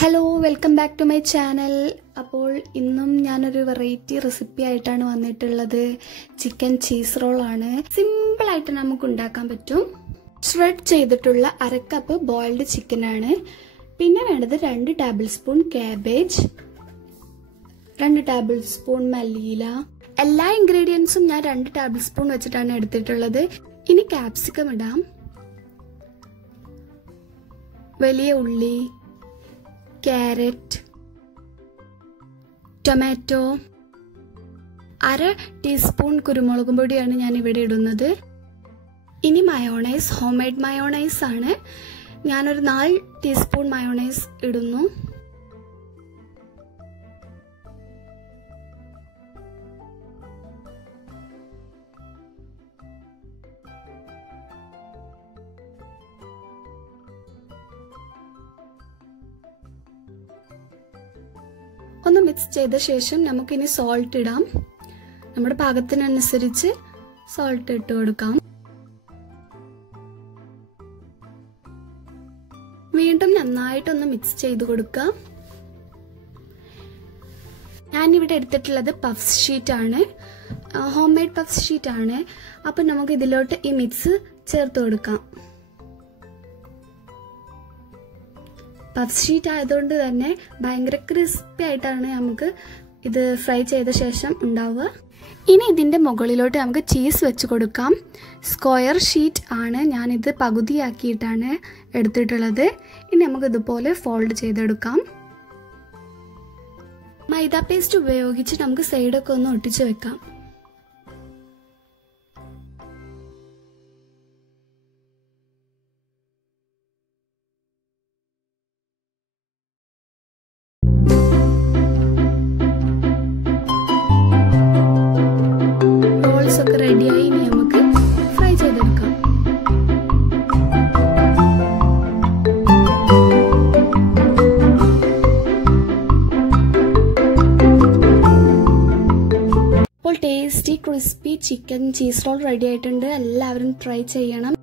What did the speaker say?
Hello, welcome back to my channel. അപ്പോൾ ഇന്നും ഞാനൊരു വെറൈറ്റി റെസിപ്പി ആയിട്ടാണ് വന്നിട്ടുള്ളത്. ചിക്കൻ ചീസ് റോൾ ആണ്. സിമ്പിൾ ആയിട്ട് നമുക്ക് ഉണ്ടാക്കാൻ പറ്റും. ഷ്രെഡ് ചെയ്തിട്ടുള്ള 1/2 കപ്പ് ബോയിൽഡ് ചിക്കൻ ആണ്. പിന്നെ വേണ്ടത് 2 table spoon cabbage, 2 table spoon മല്ലിയില. എല്ലാ ഇൻഗ്രീഡിയൻസും ഞാൻ 2 ടേബിൾ സ്പൂൺ വെച്ചിട്ടാണ് എടുത്തിട്ടുള്ളത്. ഇനി ക്യാപ്സിക്കം ഇടാം, വലിയ ഉള്ളി, carrot, tomato, 1/2 ടീസ്പൂൺ കുരുമുളക് പൊടിയാണ് ഞാൻ ഇവിടെ ഇടുന്നത്. ഇനി മയോണൈസ്, ഹോം മെയ്ഡ് മയോണൈസ് ആണ്. ഞാനൊരു 4 ടീസ്പൂൺ മയോണൈസ് ഇടുന്നു. ഒന്ന് മിക്സ് ചെയ്ത ശേഷം നമുക്കിനി സോൾട്ട് ഇടാം. നമ്മുടെ പാകത്തിനനുസരിച്ച് സോൾട്ട് ഇട്ട് കൊടുക്കാം. വീണ്ടും നന്നായിട്ടൊന്ന് മിക്സ് ചെയ്ത് കൊടുക്കാം. ഞാനിവിടെ എടുത്തിട്ടുള്ളത് പഫ്സ് ഷീറ്റ് ആണ്, ഹോം മെയ്ഡ് പഫ്സ് ഷീറ്റ് ആണ്. അപ്പം നമുക്ക് ഇതിലോട്ട് ഈ മിക്സ് ചേർത്ത് കൊടുക്കാം. പഫ് ഷീറ്റ് ആയതുകൊണ്ട് തന്നെ ഭയങ്കര ക്രിസ്പി ആയിട്ടാണ് നമുക്ക് ഇത് ഫ്രൈ ചെയ്ത ശേഷം ഉണ്ടാവുക. ഇനി ഇതിൻ്റെ മുകളിലോട്ട് നമുക്ക് ചീസ് വെച്ച് കൊടുക്കാം. സ്ക്വയർ ഷീറ്റ് ആണ്, ഞാനിത് പകുതിയാക്കിയിട്ടാണ് എടുത്തിട്ടുള്ളത്. ഇനി നമുക്ക് ഇതുപോലെ ഫോൾഡ് ചെയ്തെടുക്കാം. മൈദ പേസ്റ്റ് ഉപയോഗിച്ച് നമുക്ക് സൈഡൊക്കെ ഒന്ന് ഒട്ടിച്ച് വെക്കാം. ഒക്കെ റെഡിയായി, ഇനി നമുക്ക് ഫ്രൈ ചെയ്തെടുക്കാം. അപ്പോൾ tasty crispy chicken cheese roll ready ആയിട്ടുണ്ട്. എല്ലാവരും ട്രൈ ചെയ്യണം.